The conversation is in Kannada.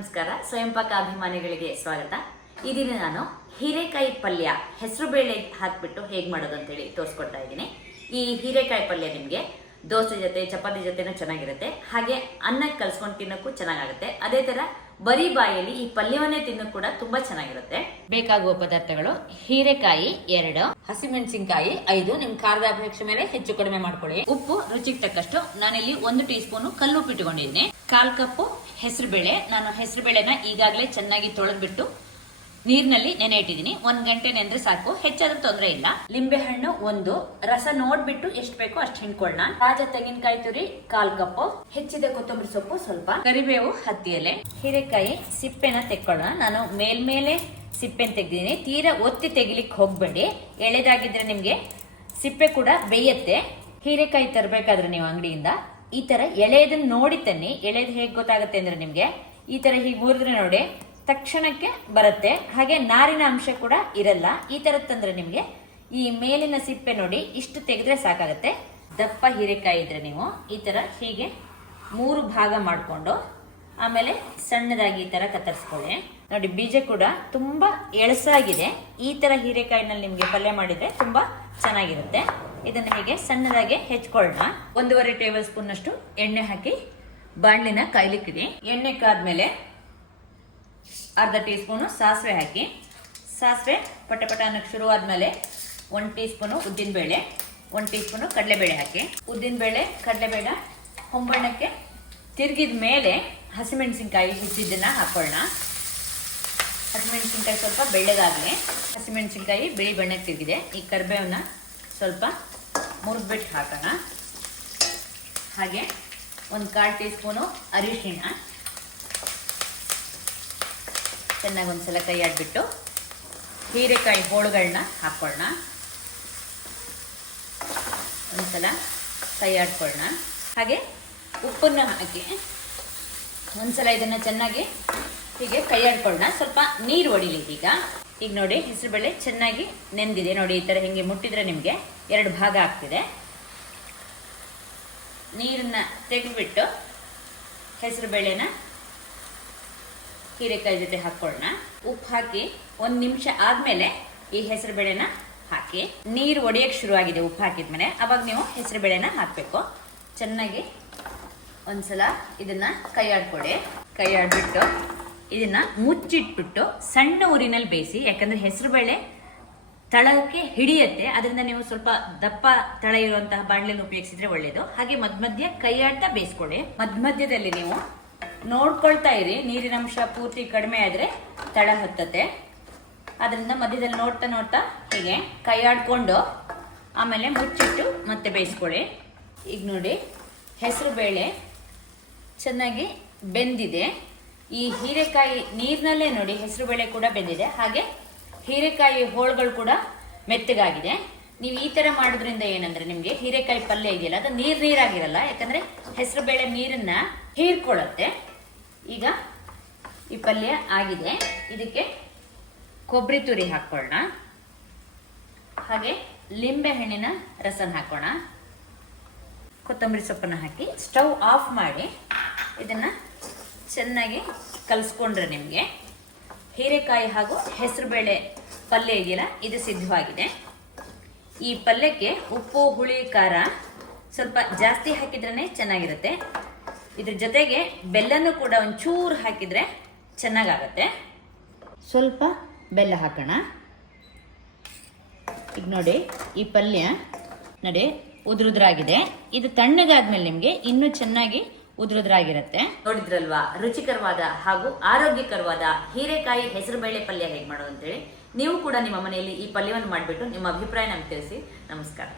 ನಮಸ್ಕಾರ. ಸ್ವಯಂಪಾಕ ಅಭಿಮಾನಿಗಳಿಗೆ ಸ್ವಾಗತ ಇದೀನಿ ನಾನು ಹೀರೆಕಾಯಿ ಪಲ್ಯ, ಹೆಸರು ಬೇಳೆ ಹಾಕ್ಬಿಟ್ಟು ಹೇಗೆ ಮಾಡೋದು ಅಂತೇಳಿ ತೋರಿಸ್ಕೊಡ್ತಾ ಇದ್ದೀನಿ. ಈ ಹೀರೆಕಾಯಿ ಪಲ್ಯ ನಿಮಗೆ ದೋಸೆ ಜೊತೆ, ಚಪಾತಿ ಜೊತೆನೂ ಚೆನ್ನಾಗಿರುತ್ತೆ. ಹಾಗೆ ಅನ್ನಕ್ಕೆ ಕಲ್ಸ್ಕೊಂಡು ತಿನ್ನೋಕ್ಕೂ ಚೆನ್ನಾಗಾಗುತ್ತೆ. ಅದೇ ತರ ಬರೀ ಬಾಯಲ್ಲಿ ಈ ಪಲ್ಯವನ್ನೇ ತಿನ್ನ ಕೂಡ ತುಂಬಾ ಚೆನ್ನಾಗಿರುತ್ತೆ. ಬೇಕಾಗುವ ಪದಾರ್ಥಗಳು ಹೀರೆಕಾಯಿ ಎರಡು, ಹಸಿಮೆಣಸಿನಕಾಯಿ ಐದು. ನಿಮ್ ಖಾರದ ಅಪೇಕ್ಷೆ ಮೇಲೆ ಹೆಚ್ಚು ಕಡಿಮೆ ಮಾಡ್ಕೊಳ್ಳಿ. ಉಪ್ಪು ರುಚಿಗೆ ತಕ್ಕಷ್ಟು ನಾನಿಲ್ಲಿ ಒಂದು ಟೀ ಸ್ಪೂನ್ ಕಲ್ಲು ಇಟ್ಕೊಂಡಿದ್ದೀನಿ. ಕಾಲ್ ಕಪ್ಪು ಹೆಸರುಬೇಳೆ, ನಾನು ಹೆಸರುಬೇಳೆನ ಈಗಾಗಲೇ ಚೆನ್ನಾಗಿ ತೊಳೆದ್ಬಿಟ್ಟು ನೀರಿನಲ್ಲಿ ನೆನೆ ಇಟ್ಟಿದ್ದೀನಿ ಒಂದು ಗಂಟೆ ನೆಂದ್ರೆ ಸಾಕು. ಹೆಚ್ಚಾದ್ರೂ ತೊಂದರೆ ಇಲ್ಲ. ಲಿಂಬೆಹಣ್ಣು ಒಂದು. ರಸ ನೋಡ್ಬಿಟ್ಟು ಎಷ್ಟು ಬೇಕೋ ಅಷ್ಟು ಹಿಂಡ್ಕೊಳ್ಳೋಣ. ತಾಜಾ ತೆಂಗಿನಕಾಯಿ ತುರಿ, ಕಾಲ್ ಕಪ್ಪು. ಹೆಚ್ಚಿದ ಕೊತ್ತಂಬರಿ ಸೊಪ್ಪು ಸ್ವಲ್ಪ. ಕರಿಬೇವು, ಹತ್ತಿ ಎಲೆ. ಹೀರೆಕಾಯಿ, ಸಿಪ್ಪೆನ ತೆಕ್ಕೊಳ್ಳೋಣ. ನಾನು ಮೇಲ್ಮೇಲೆ ಸಿಪ್ಪೆನ ತೆಗ್ದಿದ್ದೀನಿ. ತೀರಾ ಒತ್ತಿ ತೆಗಿಲಿಕ್ಕೆ ಹೋಗ್ಬೇಡಿ. ಎಳೆದಾಗಿದ್ರೆ ನಿಮಗೆ ಸಿಪ್ಪೆ ಕೂಡ ಬೇಯತ್ತೆ. ಹೀರೆಕಾಯಿ ತರಬೇಕಾದ್ರೆ ನೀವು ಅಂಗಡಿಯಿಂದ. ಈ ತರ ಎಳೆಯದನ್ನ ನೋಡಿ ತನ್ನಿ. ಎಳೆದು ಹೇಗ್ ಗೊತ್ತಾಗುತ್ತೆ ಅಂದ್ರೆ ನಿಮ್ಗೆ ಈ ತರ ಹೀಗೆ ಮುರಿದ್ರೆ ನೋಡಿ, ತಕ್ಷಣಕ್ಕೆ ಬರುತ್ತೆ. ಹಾಗೆ ನಾರಿನ ಅಂಶ ಕೂಡ ಇರಲ್ಲ. ಈ ತರ ತಂದ್ರೆ ನಿಮ್ಗೆ ಈ ಮೇಲಿನ ಸಿಪ್ಪೆ ನೋಡಿ ಇಷ್ಟು ತೆಗೆದ್ರೆ ಸಾಕಾಗತ್ತೆ. ದಪ್ಪ ಹೀರೆಕಾಯಿ ಇದ್ರೆ ನೀವು ಈ ತರ ಹೀಗೆ ಮೂರು ಭಾಗ ಮಾಡಿಕೊಂಡು, ಆಮೇಲೆ ಸಣ್ಣದಾಗಿ ಈ ತರ ಕತ್ತರಿಸ್ಕೊಳ್ಳಿ. ನೋಡಿ, ಬೀಜ ಕೂಡ ತುಂಬಾ ಎಳಸಾಗಿದೆ. ಈ ತರ ಹೀರೆಕಾಯಿನಲ್ಲಿ ನಿಮ್ಗೆ ಪಲ್ಯ ಮಾಡಿದ್ರೆ ತುಂಬಾ ಚೆನ್ನಾಗಿರುತ್ತೆ. ಇದನ್ನ ಹೇಗೆ ಸಣ್ಣದಾಗಿ ಹೆಚ್ಕೊಳ್ಳೋಣ ಒಂದೂವರೆ ಟೇಬಲ್ ಸ್ಪೂನ್ ಅಷ್ಟು ಎಣ್ಣೆ ಹಾಕಿ ಬಾಣಲಿನ ಕಾಯ್ಲಿಕ್ಕಿಡಿ. ಎಣ್ಣೆ ಕಾದ್ಮೇಲೆ ಅರ್ಧ ಟೀ ಸ್ಪೂನು ಸಾಸಿವೆ ಹಾಕಿ. ಸಾಸಿವೆ ಪಟ ಪಟ ಅನ್ನಕ್ಕೆ ಶುರು ಆದ್ಮೇಲೆ ಒಂದು ಟೀ ಸ್ಪೂನು ಉದ್ದಿನಬೇಳೆ ಒನ್ ಟೀ ಸ್ಪೂನು ಕಡಲೆಬೇಳೆ ಹಾಕಿ. ಉದ್ದಿನಬೇಳೆ, ಕಡಲೆಬೇಳೆ ಹೊಂಬಣ್ಣಕ್ಕೆ ತಿರುಗಿದ ಮೇಲೆ ಹಸಿಮೆಣಸಿನ್ಕಾಯಿ ಹೆಚ್ಚಿದ್ದನ್ನ ಹಾಕೊಳ್ಳೋಣ ಹಸಿಮೆಣಸಿನ್ಕಾಯಿ ಸ್ವಲ್ಪ ಬೆಳ್ಳಗಾಗಲಿ. ಹಸಿಮೆಣಸಿನ್ಕಾಯಿ ಬಿಳಿ ಬಣ್ಣಕ್ಕೆ ತಿರುಗಿದೆ. ಈ ಕರಿಬೇವನ್ನ ಸ್ವಲ್ಪ ಮುರಿದ್ಬಿಟ್ಟು ಹಾಕೋಣ. ಹಾಗೆ ಒಂದು ಕಾಲು ಟೀ ಸ್ಪೂನು ಅರಿಶಿಣ. ಚೆನ್ನಾಗಿ ಒಂದ್ಸಲ ಕೈ ಆಡ್ಬಿಟ್ಟು ಹೀರೆಕಾಯಿ ಹೋಳುಗಳನ್ನ ಹಾಕೊಳ್ಳೋಣ ಒಂದ್ಸಲ ಕೈ ಆಡ್ಕೊಳ್ಳೋಣ ಹಾಗೆ ಉಪ್ಪನ್ನು ಹಾಕಿ ಒಂದ್ಸಲ ಇದನ್ನ ಚೆನ್ನಾಗಿ ಹೀಗೆ ಕೈ ಆಡ್ಕೊಳ್ಳೋಣ ಸ್ವಲ್ಪ ನೀರು ಹೊಡಿಲಿ ಈಗ. ಈಗ ನೋಡಿ ಹೆಸರುಬೇಳೆ ಚೆನ್ನಾಗಿ ನೆಂದಿದೆ ನೋಡಿ, ಈ ಥರ ಹಿಂಗೆ ಮುಟ್ಟಿದ್ರೆ ನಿಮಗೆ ಎರಡು ಭಾಗ ಆಗ್ತಿದೆ. ನೀರನ್ನ ತೆಗೆದ್ಬಿಟ್ಟು ಹೆಸರುಬೇಳೆನ ಹೀರೆಕಾಯಿ ಜೊತೆ ಹಾಕ್ಕೊಳ್ಳೋಣ ಉಪ್ಪು ಹಾಕಿ ಒಂದು ನಿಮಿಷ ಆದ್ಮೇಲೆ ಈ ಹೆಸರು ಬೇಳೆನ ಹಾಕಿ. ನೀರು ಒಡೆಯಕ್ಕೆ ಶುರುವಾಗಿದೆ ಉಪ್ಪು ಹಾಕಿದ್ಮೇಲೆ. ಅವಾಗ ನೀವು ಹೆಸರು ಬೇಳೆನ ಹಾಕಬೇಕು. ಚೆನ್ನಾಗಿ ಒಂದ್ಸಲ ಇದನ್ನ ಕೈ ಆಡ್ಕೊಡಿ ಕೈ ಆಡ್ಬಿಟ್ಟು ಇದನ್ನ ಮುಚ್ಚಿಟ್ಬಿಟ್ಟು ಸಣ್ಣ ಊರಿನಲ್ಲಿ ಬೇಯಿಸಿ, ಯಾಕಂದ್ರೆ ಹೆಸರು ಬೇಳೆ ತಳಕ್ಕೆ ಹಿಡಿಯತ್ತೆ. ಅದರಿಂದ ನೀವು ಸ್ವಲ್ಪ ದಪ್ಪ ತಳ ಇರುವಂತಹ ಬಾಣಲೆಯನ್ನು ಉಪಯೋಗಿಸಿದ್ರೆ ಒಳ್ಳೇದು. ಹಾಗೆ ಮಧ್ಯ ಮಧ್ಯ ಕೈ ಆಡ್ತಾ ಬೇಯಿಸ್ಕೊಳ್ಳಿ. ಮಧ್ಯ ಮಧ್ಯದಲ್ಲಿ ನೀವು ನೋಡ್ಕೊಳ್ತಾ ಇರಿ. ನೀರಿನ ಅಂಶ ಪೂರ್ತಿ ಕಡಿಮೆ ಆದ್ರೆ ತಳ ಹತ್ತತ್ತೆ. ಅದರಿಂದ ಮಧ್ಯದಲ್ಲಿ ನೋಡ್ತಾ ನೋಡ್ತಾ ಹೀಗೆ ಕೈಯಾಡ್ಕೊಂಡು ಆಮೇಲೆ ಮುಚ್ಚಿಟ್ಟು ಮತ್ತೆ ಬೇಯಿಸ್ಕೊಳ್ಳಿ. ಈಗ ನೋಡಿ, ಹೆಸರು ಬೇಳೆ ಚೆನ್ನಾಗಿ ಬೆಂದಿದೆ. ಈ ಹೀರೆಕಾಯಿ ನೀರಿನಲ್ಲೇ ನೋಡಿ ಹೆಸರು ಬೇಳೆ ಕೂಡ ಬೆಂದಿದೆ. ಹಾಗೆ ಹೀರೆಕಾಯಿ ಹೋಳುಗಳು ಕೂಡ ಮೆತ್ತಗಾಗಿದೆ. ನೀವು ಈ ತರ ಮಾಡೋದ್ರಿಂದ ಏನಂದ್ರೆ ನಿಮಗೆ ಹೀರೆಕಾಯಿ ಪಲ್ಯ ಇದೆಯಲ್ಲ, ಅದು ನೀರ್ ನೀರಾಗಿರಲ್ಲ, ಯಾಕಂದ್ರೆ ಹೆಸರು ಬೇಳೆ ನೀರನ್ನ ಹೀರ್ಕೊಳ್ಳುತ್ತೆ. ಈಗ ಈ ಪಲ್ಯ ಆಗಿದೆ. ಇದಕ್ಕೆ ಕೊಬ್ಬರಿ ತುರಿ ಹಾಕೊಳ್ಳೋಣ ಹಾಗೆ ಲಿಂಬೆ ಹಣ್ಣಿನ ರಸನ ಹಾಕೋಣ ಕೊತ್ತಂಬರಿ ಸೊಪ್ಪನ್ನ ಹಾಕಿ ಸ್ಟವ್ ಆಫ್ ಮಾಡಿ ಇದನ್ನ ಚೆನ್ನಾಗಿ ಕಲಿಸ್ಕೊಂಡ್ರೆ ನಿಮಗೆ ಹೀರೆಕಾಯಿ ಹಾಗೂ ಹೆಸರುಬೇಳೆ ಪಲ್ಯ ಇದೆಯಲ್ಲ ಇದು ಸಿದ್ಧವಾಗಿದೆ. ಈ ಪಲ್ಯಕ್ಕೆ ಉಪ್ಪು, ಹುಳಿ, ಖಾರ ಸ್ವಲ್ಪ ಜಾಸ್ತಿ ಹಾಕಿದ್ರೇ ಚೆನ್ನಾಗಿರುತ್ತೆ. ಇದ್ರ ಜೊತೆಗೆ ಬೆಲ್ಲನೂ ಕೂಡ ಒಂಚೂರು ಹಾಕಿದರೆ ಚೆನ್ನಾಗಾಗತ್ತೆ. ಸ್ವಲ್ಪ ಬೆಲ್ಲ ಹಾಕೋಣ. ಈಗ ನೋಡಿ, ಈ ಪಲ್ಯ ನೋಡಿ ಉದುರುದ್ರಾಗಿದೆ. ಇದು ತಣ್ಣಗಾದ್ಮೇಲೆ ನಿಮಗೆ ಇನ್ನೂ ಚೆನ್ನಾಗಿ ಉದುರುದ್ರಾಗಿರುತ್ತೆ. ನೋಡಿದ್ರಲ್ವಾ? ರುಚಿಕರವಾದ ಹಾಗೂ ಆರೋಗ್ಯಕರವಾದ ಹೀರೆಕಾಯಿ ಹೆಸರುಬೇಳೆ ಪಲ್ಯ ಹೇಗೆ ಮಾಡೋದು ಅಂತೇಳಿ, ನೀವು ಕೂಡ ನಿಮ್ಮ ಮನೆಯಲ್ಲಿ ಈ ಪಲ್ಯವನ್ನು ಮಾಡಿಬಿಟ್ಟು ನಿಮ್ಮ ಅಭಿಪ್ರಾಯ ನಮ್ಗೆ ತಿಳಿಸಿ. ನಮಸ್ಕಾರ.